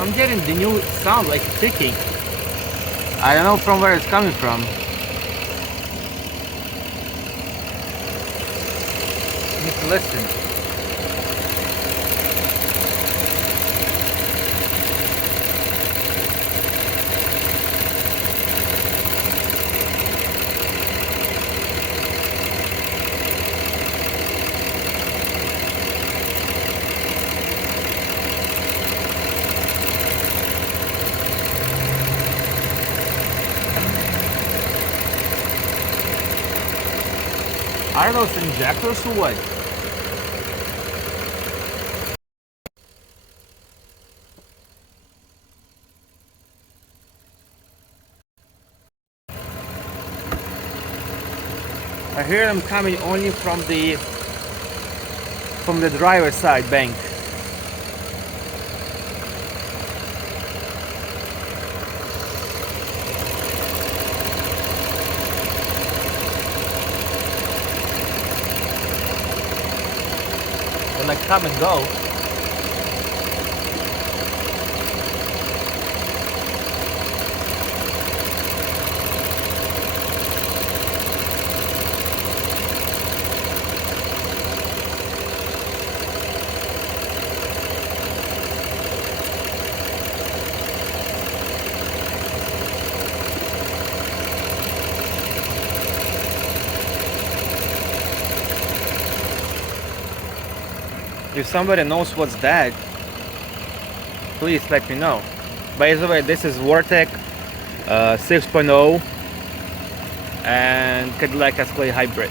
I'm getting the new sound like ticking. I don't know from where it's coming from. You need to listen. Are those injectors or what? I hear them coming only from the driver's side bank. They like come and go. If somebody knows what's that, please let me know. By the way, this is Vortec 6.0 and Cadillac Escalade Hybrid.